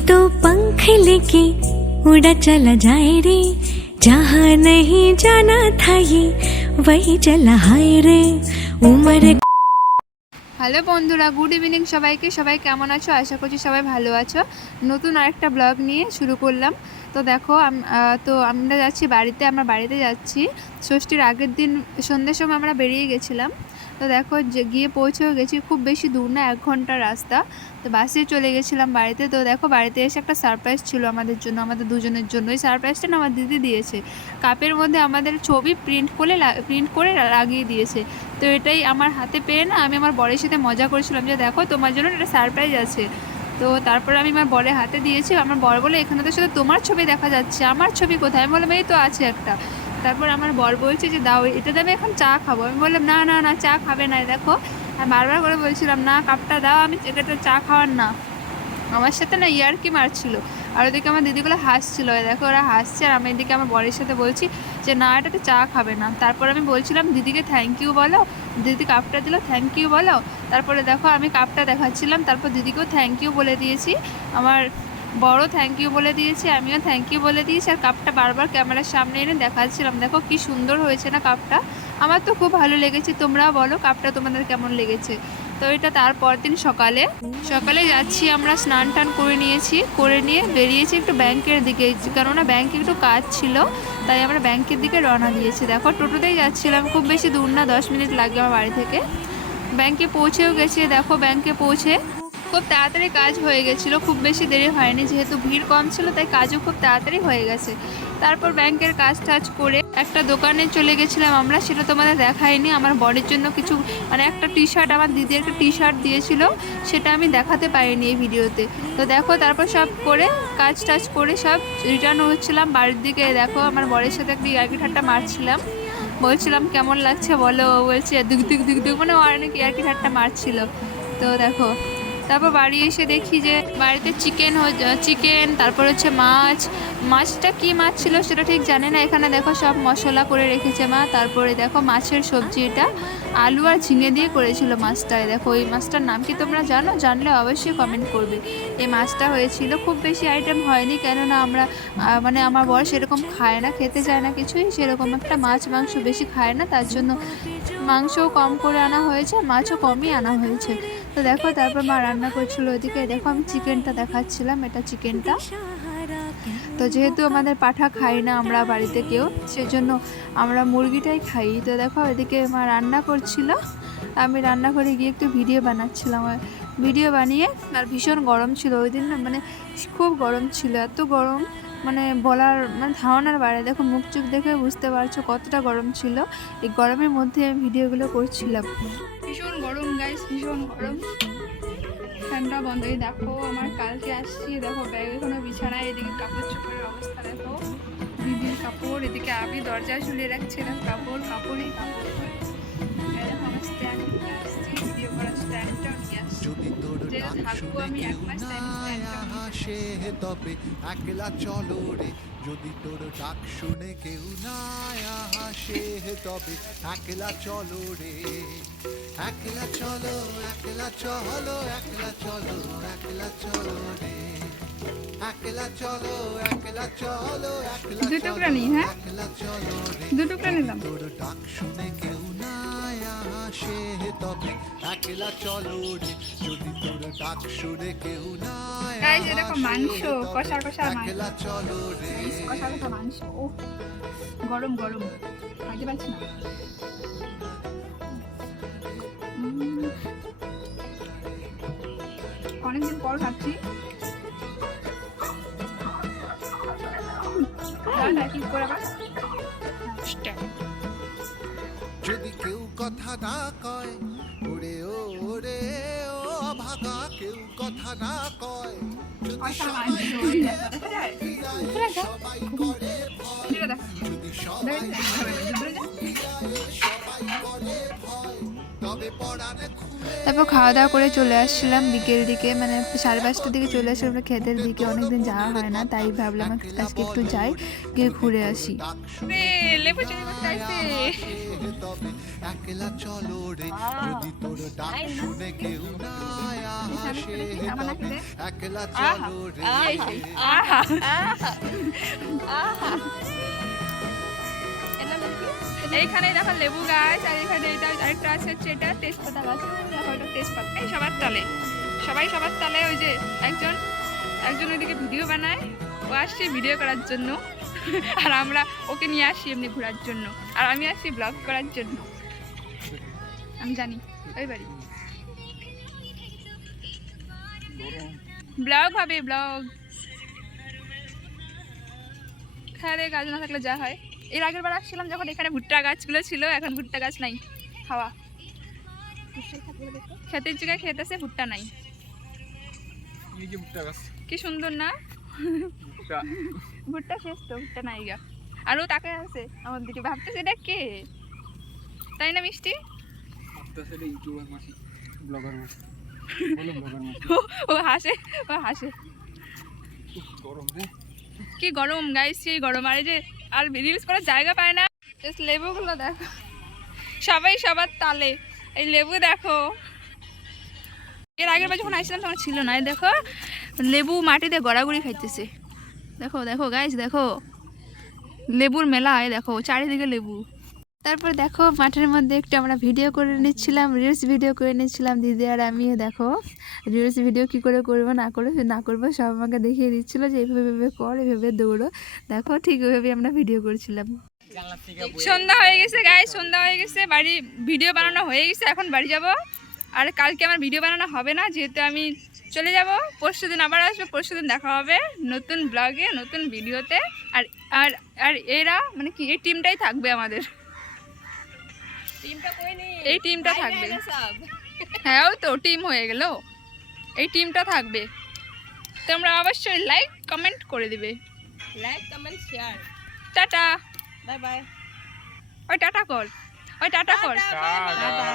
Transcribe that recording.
तो पंख लेके उड़ा चला जाए रे, जहाँ नहीं जाना था ये वही चला हाय रे उम्र। হ্যালো বন্ধুরা, গুড ইভিনিং সবাইকে। সবাই কেমন আছো? আশা করছি সবাই ভালো আছো। নতুন আরেকটা ব্লগ নিয়ে শুরু করলাম। তো দেখো আমরা যাচ্ছি বাড়িতে, আমরা বাড়িতে যাচ্ছি। ষষ্ঠীর আগের দিন সন্ধ্যের সময় আমরা বেরিয়ে গেছিলাম। তো দেখো গিয়ে পৌঁছেও গেছি, খুব বেশি দূর না, 1 ঘন্টার রাস্তা। তো বাসে চলে গেছিলাম বাড়িতে। তো দেখো বাড়িতে এসে একটা সারপ্রাইজ ছিল আমাদের জন্য, আমাদের দুজনের জন্য। ওই সারপ্রাইজটা না আমার দিদি দিয়েছে, কাপের মধ্যে আমাদের ছবি প্রিন্ট করে লাগিয়ে দিয়েছে। তো এটাই আমার হাতে পেয়ে না আমি আমার বরের সাথে মজা করেছিলাম যে দেখো তোমার জন্য একটা সারপ্রাইজ আছে। তো তারপরে আমি আমার বরের হাতে দিয়েছি। আমার বর বলে এখানে তো শুধু তোমার ছবি দেখা যাচ্ছে, আমার ছবি কোথায়? আমি বললাম এই তো আছে একটা। তারপর আমার বর বলছে যে দাও, এটা দিয়ে আমি এখন চা খাবো। আমি বললাম না না না, চা খাবে না। দেখো আমি বারবার করে বলছিলাম না, কাপটা দাও, আমি এটা চা খাওয়ার না। আমার সাথে না ইয়ার্কি মারছিল, আর ওদিকে আমার দিদিগুলো হাসছিল। দেখো ওরা হাসছে, আর আমি এদিকে আমার বরের সাথে বলছি যে না, এটাতে চা খাবে না। তারপর আমি বলছিলাম দিদিকে থ্যাংক ইউ বলো, দিদি কাপটা দিল, থ্যাংক ইউ বলো। তারপরে দেখো আমি কাপটা দেখাচ্ছিলাম, তারপর দিদিকেও থ্যাংক ইউ বলে দিয়েছি, আমার বড় থ্যাংক ইউ বলে দিয়েছি, আমিও থ্যাংক ইউ বলে দিয়েছি। আর কাপটা বারবার ক্যামেরার সামনে এনে দেখাচ্ছিলাম। দেখো কি সুন্দর হয়েছে না কাপটা? আমার তো খুব ভালো লেগেছে। তোমরাও বলো কাপটা তোমাদের কেমন লেগেছে। তো এটা তারপর দিন সকালে যাচ্ছি আমরা, স্নান টান করে নিয়েছি, করে নিয়ে বেরিয়েছি একটু ব্যাংকের দিকে, কেননা ব্যাংকে একটু কাজ ছিল, তাই আমরা ব্যাংকের দিকে রওনা দিয়েছি। দেখো টোটোতেই যাচ্ছিলাম, খুব বেশি দূর না, 10 মিনিট লাগে আমার বাড়ি থেকে। ব্যাংকে পৌঁছেও গেছি। দেখো ব্যাংকে পৌঁছে খুব তাড়াতাড়ি কাজ হয়ে গেছিলো, খুব বেশি দেরি হয়নি, যেহেতু ভিড় কম ছিল তাই কাজও খুব তাড়াতাড়ি হয়ে গেছে। তারপর ব্যাংকের কাজ টাজ করে একটা দোকানে চলে গেছিলাম আমরা, সেটা তোমাদের দেখাইনি। আমার বরের জন্য কিছু একটা টি শার্ট, আমার দিদি একটা টি শার্ট দিয়েছিল, সেটা আমি দেখাতে পারিনি এই ভিডিওতে। তো দেখো তারপর সব করে কাজ টাজ করে সব রিটার্ন হচ্ছিলাম বাড়ির দিকে। দেখো আমার বরের সাথে একটা ইয়ার্কি ঠাট্টা মারছিলাম, বলছিলাম কেমন লাগছে বলো, ও বলছে দুক দুক দুক দুক, মানে ও অনেক ইয়ার্কি ঠাট্টা মারছিল। তো দেখো তারপর বাড়ি এসে দেখি যে বাড়িতে চিকেন, তারপর হচ্ছে মাছটা কি মাছ ছিল সেটা ঠিক জানে না। এখানে দেখো সব মশলা করে রেখেছে মা। তারপরে দেখো মাছের সবজি, এটা আলু আর ঝিঙে দিয়ে করেছিল মাছটায়। দেখো এই মাছটার নাম কি তোমরা জানো? জানলে অবশ্যই কমেন্ট করবে। এই মাছটা হয়েছিল, খুব বেশি আইটেম হয়নি, কেননা আমরা আমার বর সেরকম খায় না, খেতে চায় না কিছুই, সেরকম একটা মাছ মাংস বেশি খায় না, তার জন্য মাংসও কম করে আনা হয়েছে, মাছও কমই আনা হয়েছে। তো দেখো তারপর মা রান্না করছিল ওইদিকে। দেখো আমি চিকেনটা দেখাচ্ছিলাম, এটা চিকেনটা। তো যেহেতু আমাদের পাঠা খাই না আমরা বাড়িতে কেউ, সেজন্য আমরা মুরগিটাই খাই। তো দেখো এদিকে মা রান্না করছিল, আমি রান্না করে গিয়ে একটু ভিডিও বানাচ্ছিলাম। ভিডিও বানিয়ে, আর ভীষণ গরম ছিল ওই দিন, খুব গরম ছিল, এত গরম বলার ধারণার বাইরে। দেখো মুখ চোখ দেখে বুঝতে পারছো কতটা গরম ছিল। এই গরমের মধ্যে আমি ভিডিওগুলো করছিলাম। ভীষণ গরম গাইস, ভীষণ গরম। ফ্যানটা বন্ধ। এই দেখো আমার কালকে আসছি, দেখো ব্যাগ এখনো বিছানায়, এদিকে কাপড় চোপড়ের অবস্থা দেখো, দিদির কাপড়, এদিকে আমি দরজায় ঝুলিয়ে রাখছিলাম কাপড়ই কাপড়। দেখো আমার স্ট্যান্ড নিয়ে আসছি, ভিডিও করার স্ট্যান্ডটা নিয়ে আসছি, যেটা থাকবো আমি 1 মাস টাইম হাসে তবে একলা চলো রে, যদি তোর ডাক শুনে কেউ না হাসে তবে একলা চলো রে, একলা চলো একলা চলো একলা চলো একলা চলো রে, একলা চলো একলা চলো একলা দুটো টুকরা নিই, হ্যাঁ একলা চলো রে, দুটো টুকরা নিলাম। তোর ডাক শুনে কেউ না আসে তবে একলা চলো রে, যদি তোর ডাক শুনে কেউ না গাইস এরকম মাংস কষা একলা চলো রে, কষা মাংস। ও গরম গরম, খাইতে পারছি না। অনেকদিন পর খাচ্ছি। যদি কেউ কথা না কয় ওরে ও ওরে ও ভাগা, কেউ কথা না কয়, যদি সবাই করে ভয়, যদি সবাই করে ভয়, তবে পড়ানে খুলে তারপর খাওয়া দাওয়া করে চলে আসছিলাম বিকেল দিকে, মানে 5:30টার দিকে চলে আসলাম আমরা ক্ষেতের দিকে। অনেকদিন যাওয়া হয় না, তাই ভাবলাম আজকে একটু যাই, গিয়ে ঘুরে আসি। লেবু চুরি করতে আসছে। তবে একলা চলো রে যদি তোর ডাক শুনে কেউ না আসে তবে একলা চলো রে এইখানে দেখো লেবু গাছ, আর এখানে এটা আরেকটা আছে হচ্ছে এটা তেজপাতা গাছ। দেখো এটা তেজপাতা। এই সবার তালে, সবাই সবার তালে। ওই যে একজন ওইদিকে ভিডিও বানায়, ও আসছে ভিডিও করার জন্য, আর আমরা ওকে নিয়ে আসি এমনি ঘোরার জন্য, আর আমি আসি ব্লগ করার জন্য। আমি জানি ওই বাড়ি ব্লগ হবে, ব্লগ। খেয়ালে গাছ না থাকলে যা হয়। এর আগের বার আসছিলাম যখন এখানে ভুট্টা গাছগুলো ছিল, এখন ভুট্টা গাছ নাই, হাওয়া। ক্ষেতের জায়গায় ক্ষেত আছে, ভুট্টা নাই। কি সুন্দর না? ভুট্টা শেষ তো, ভুট্টা নাই গা। আর ও তাকে আছে আমার দিকে, ভাবতেছে এটা কে, তাই না মিষ্টি? ও হাসে, ও হাসে। কি গরম গাইস, সেই গরম। আর এই যে আর রিলস করার জায়গা পায় না। লেবুগুলো দেখো, সবাই সবার তালে। এই লেবু দেখো, এর আগের বার যখন আসছিলাম তখন ছিল না। এই দেখো লেবু মাটিতে গড়াগড়ি খাইতেছে। দেখো দেখো গাইস, দেখো লেবুর মেলা। দেখো চারিদিকে লেবু। তারপর দেখো মাঠের মধ্যে একটু আমরা ভিডিও করে নিচ্ছিলাম, রিলস ভিডিও করে নিচ্ছিলাম দিদি আর আমি। দেখো রিলস ভিডিও কি করে করবো না করবো সব আমাকে দেখিয়ে দিচ্ছিলো যে এইভাবে ভেবে কর, এইভাবে দৌড়ো। দেখো ঠিক ওইভাবে আমরা ভিডিও করছিলাম। সন্ধ্যা হয়ে গেছে গাইস, সন্ধ্যা হয়ে গেছে, বাড়ি ভিডিও বানানো হয়ে গেছে, এখন বাড়ি যাব। আর কালকে আমার ভিডিও বানানো হবে না, যেহেতু আমি চলে যাব। পরশুদিন আবার আসবো, পরশুদিন দেখা হবে নতুন ব্লগে, নতুন ভিডিওতে। আর আর আর এরা মানে কি, এই টিমটাই থাকবে আমাদের, এই টিমটা থাকবে। হ্যাঁ তো টিম হয়ে গেল, এই টিমটা থাকবে। তোমরা অবশ্যই লাইক কমেন্ট করে দিবে, like comment share. Tata, bye bye. ওই টাটা কর, ওই টাটা কর। টাটা।